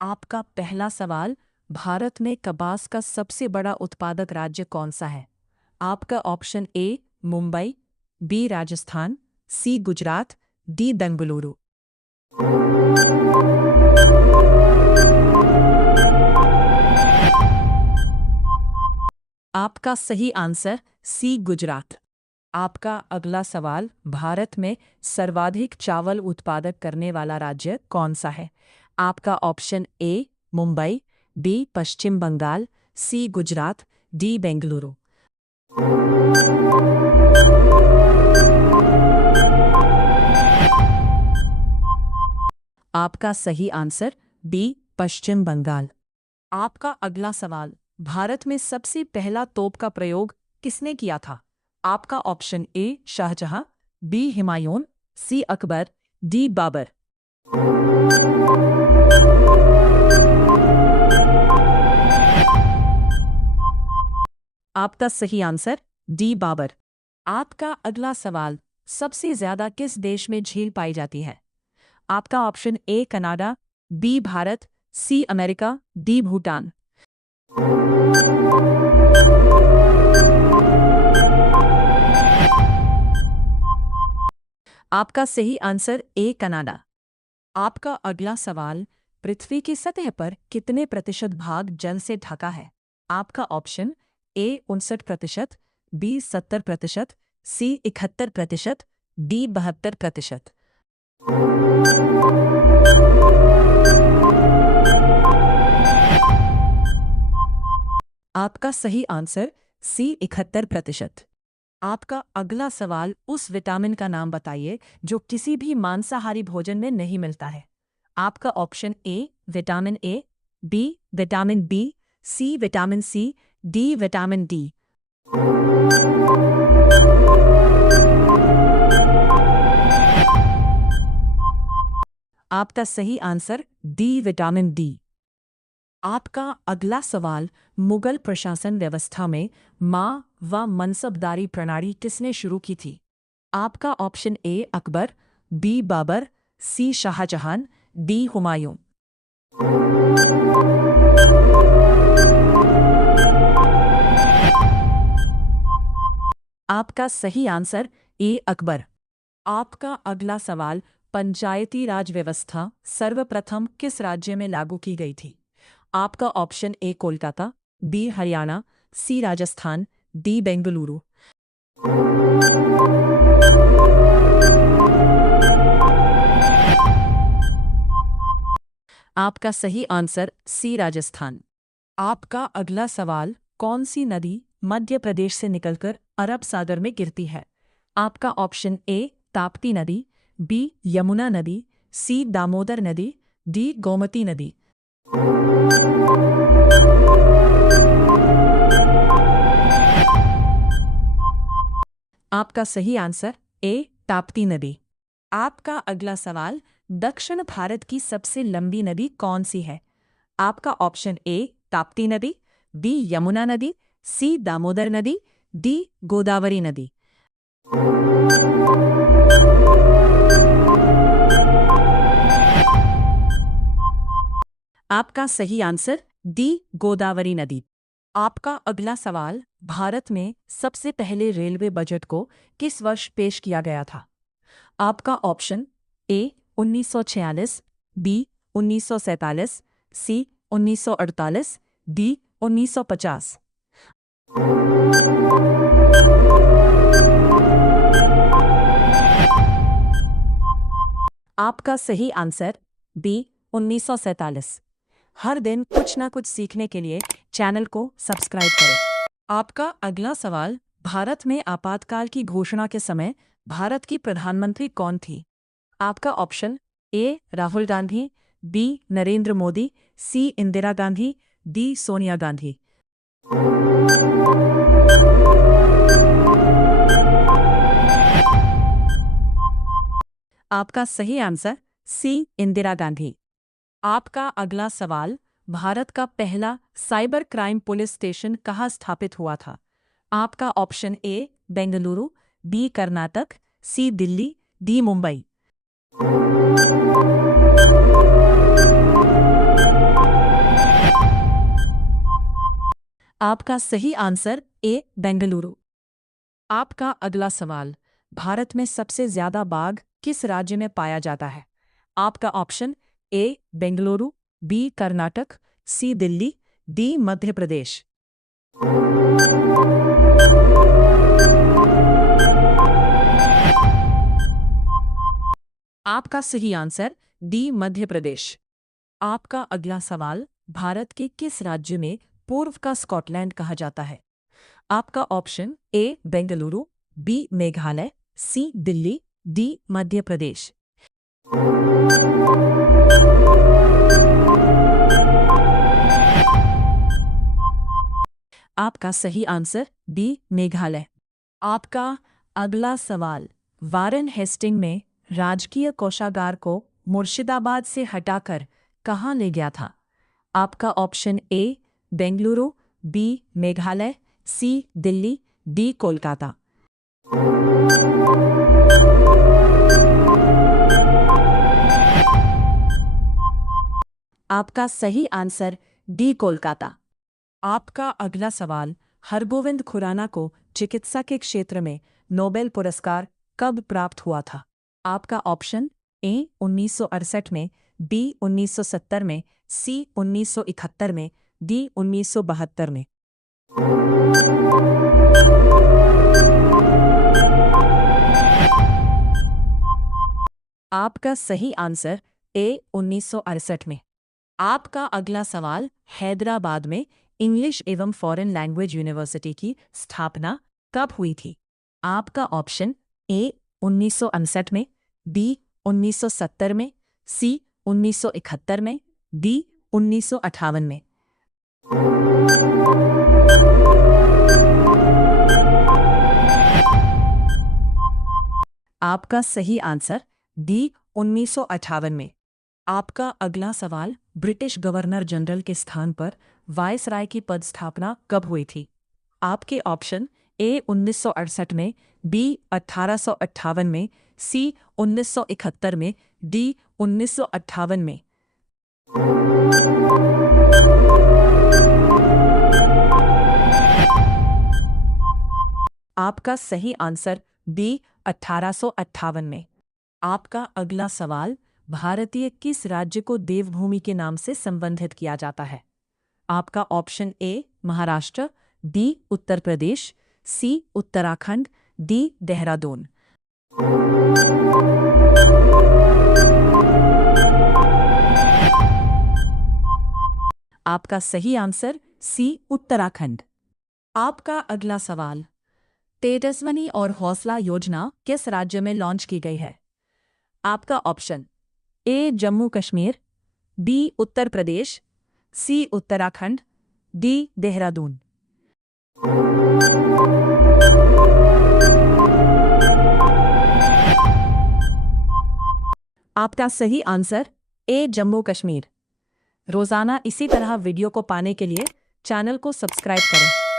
आपका पहला सवाल, भारत में कपास का सबसे बड़ा उत्पादक राज्य कौन सा है? आपका option A Mumbai, B Rajasthan, C Gujarat, D Bengaluru. आपका सही आंसर सी गुजरात। आपका अगला सवाल, भारत में सर्वाधिक चावल उत्पादक करने वाला राज्य कौन सा है? आपका option A Mumbai, B Paschim Bengal, C Gujarat, D Bengaluru. आपका सही आंसर बी पश्चिम बंगाल। आपका अगला सवाल, भारत में सबसे पहला तोप का प्रयोग किसने किया था? आपका option A Shahjahan, B Humayun, C Akbar, D Babur. आपका सही आंसर डी बाबर। आपका अगला सवाल, सबसे ज्यादा किस देश में झील पाई जाती है? आपका option A Canada, B Bharat, C America, D Bhutan. आपका सही आंसर ए कनाडा। आपका अगला सवाल, पृथ्वी की सतह पर कितने प्रतिशत भाग जल से ढका है? आपका option A 59%, B 70%, C 71%, D 72%। आपका सही आंसर सी 71%। आपका अगला सवाल, उस विटामिन का नाम बताइए जो किसी भी मांसाहारी भोजन में नहीं मिलता है। आपका option A vitamin A, B vitamin B, C vitamin C, D vitamin D. आपका सही आंसर डी विटामिन डी। आपका अगला सवाल, मुगल प्रशासन व्यवस्था में मां व मनसबदारी प्रणाली किसने शुरू की थी? आपका option A Akbar, B Babur, C Shahjahan, D Humayun. आपका सही आंसर ए अकबर। आपका अगला सवाल, पंचायती राज व्यवस्था सर्वप्रथम किस राज्य में लागू की गई थी? आपका option A Kolkata, B Haryana, C Rajasthan, D Bengaluru. आपका सही आंसर सी राजस्थान। आपका अगला सवाल, कौन सी नदी मध्य प्रदेश से निकलकर अरब सागर में गिरती है? आपका ऑप्शन ए ताप्ती नदी, बी यमुना नदी, सी दामोदर नदी, डी गोमती नदी। आपका सही आंसर ए ताप्ती नदी। आपका अगला सवाल, दक्षिण भारत की सबसे लंबी नदी कौन सी है? आपका ऑप्शन ए ताप्ती नदी, बी यमुना नदी, सी दामोदर नदी, डी गोदावरी नदी। आपका सही आंसर डी गोदावरी नदी। आपका अगला सवाल, भारत में सबसे पहले रेलवे बजट को किस वर्ष पेश किया गया था? आपका option A 1946, B 1947, C 1948, D 1950। आपका सही आंसर बी 1947। हर दिन कुछ ना कुछ सीखने के लिए चैनल को सब्सक्राइब करें। आपका अगला सवाल, भारत में आपातकाल की घोषणा के समय भारत की प्रधानमंत्री कौन थी? आपका option A Rahul Gandhi, B Narendra Modi, C Indira Gandhi, D Sonia Gandhi. आपका सही आंसर सी इंदिरा गांधी। आपका अगला सवाल, भारत का पहला साइबर क्राइम पुलिस स्टेशन कहाँ स्थापित हुआ था? आपका option A Bengaluru, B Karnataka, C Delhi, D Mumbai. आपका सही आंसर ए बेंगलुरु। आपका अगला सवाल, भारत में सबसे ज्यादा बाघ किस राज्य में पाया जाता है? आपका option A Bengaluru, B Karnataka, C Delhi, D Madhya Pradesh. आपका सही आंसर डी मध्य प्रदेश। आपका अगला सवाल, भारत के किस राज्य में पूर्व का स्कॉटलैंड कहा जाता है? आपका option A Bengaluru, B Meghalaya, C Delhi, D Madhya Pradesh. आपका सही आंसर बी मेघालय। आपका अगला सवाल, वारेन हेस्टिंग में राजकीय कोषागार को मुर्शिदाबाद से हटाकर कहाँ ले गया था? आपका option A Bengaluru, B Meghalaya, C Delhi, D Kolkata. आपका सही आंसर डी कोलकाता। आपका अगला सवाल, हरगोविंद खुराना को चिकित्सा के क्षेत्र में नोबेल पुरस्कार कब प्राप्त हुआ था? आपका ऑप्शन ए 1968 में, बी 1970 में, सी 1971 में, डी 1972 में। आपका सही आंसर ए 1968 में। आपका अगला सवाल, हैदराबाद में इंग्लिश एवं फॉरेन लैंग्वेज यूनिवर्सिटी की स्थापना कब हुई थी? आपका ऑप्शन ए 1959 में, बी 1970 में, सी 1971 में, डी 1958 में। आपका सही आंसर डी 1958 में। आपका अगला सवाल, ब्रिटिश गवर्नर जनरल के स्थान पर वायसराय की पद स्थापना कब हुई थी? आपके ऑप्शन ए 1968 में, बी 1858 में, सी 1971 में, डी 1958 में। आपका सही आंसर बी 1858 में। आपका अगला सवाल, भारतीय किस राज्य को देवभूमि के नाम से संबंधित किया जाता है? आपका option A Maharashtra, B Uttar Pradesh, C Uttarakhand, D Dehradun. आपका सही आंसर सी उत्तराखंड। आपका अगला सवाल, तेजस्विनी और हौसला योजना किस राज्य में लॉन्च की गई है? आपका option A Jammu Kashmir, B Uttar Pradesh, C Uttarakhand, D Dehradun. आपका सही आंसर ए जम्मू कश्मीर। रोजाना इसी तरह वीडियो को पाने के लिए चैनल को सब्सक्राइब करें।